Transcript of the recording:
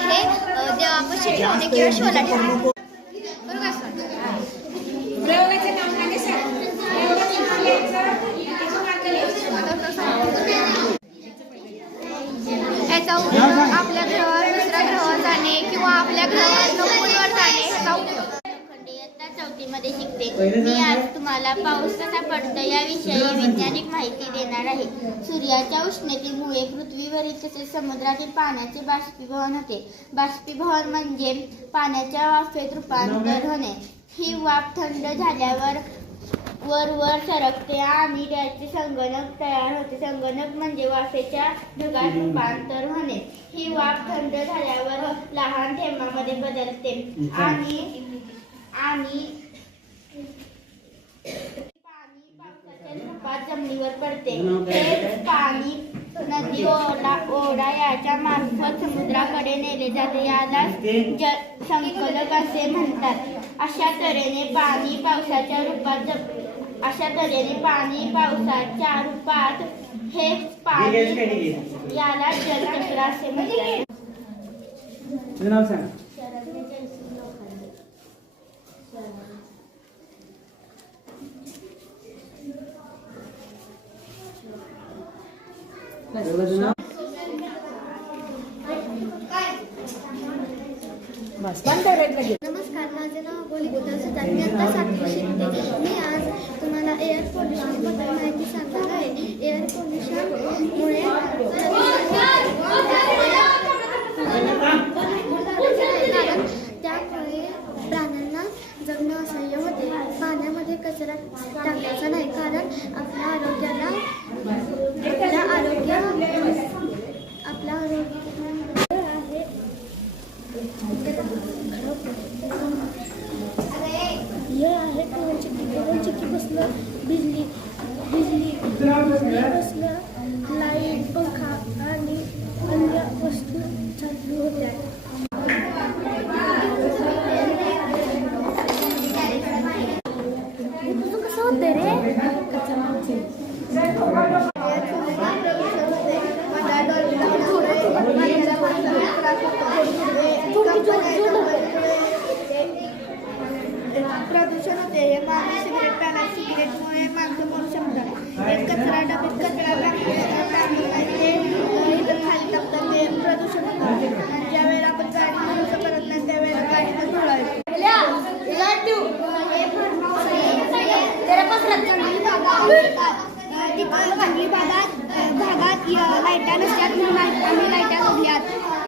आहे देवापाशी ठेवणे किंवा शोला ठेवणे. बरोबर याचा उपयोग आपल्या ग्रहावर दुसऱ्या ग्रहावर जाणे किंवा आपल्या ग्रहावर मूनवर जाणे याचा उपयोग. इयत्ता 4थी मध्ये शिकते. मी आज तुम्हाला पाऊस कसा पडतो याविषयी वैज्ञानिक माहिती देणार आहे. सूर्याच्या उष्णतेमुळे पृथ्वीवरील तसेच समुद्रातील पाण्याचे बाष्पीभवन होते. बाष्पीभवन म्हणजे पाण्याच्या वाफेत रूपांतर होणे. ही वाफ थंड झाल्यावर वर सरकते आणि त्याचे संगणक तयार होते. संगणक म्हणजे वाफेच्या ढगात रूपांतर होणे. ही वाफ थंड झाल्यावर लहान थेंबामध्ये बदलते आणि पाणी पावसाच्या रूपात जमिनीवर पडते. हेच पाणी नदी ओढा याच्या मार्फत समुद्राकडे नेले जाते. याला जलसंकलक असे म्हणतात. अशा तऱ्हेने पाणी पावसाच्या रूपात हेच पाणी याला जलचक्र असे म्हणतात. नमस्कार, माझे नाव बोली सुद्धा मी आता 7वी शिकते. मी आज तुम्हाला एअर पोल्युशन बद्दल माहिती सांगणार आहे. एअर पोल्युशनमुळे कारण त्यामुळे प्राण्यांना जगणं असह्य होते. पाण्यामध्ये कचरा टाकायचा नाही, कारण आपल्या आरोग्य बसलं बिजली बसलं लाईट पंखा आणि अन्य वस्तू चालू होत्या. तुझं कसं होतंय रे? प्रदूषण होते. हे माणूस सिगरेट प्यायला, सिगरेटमुळे माणसं मरू शकतात. एक कचरा डब्यात कचरा खाली टाकतात, ते प्रदूषण होतं. आणि ज्या वेळेला आपण गाडी यूज करत नाही त्यावेळेला गाडीनं धुळावी. जंगली भागात लाईटा नसतात म्हणून आम्ही लाईटा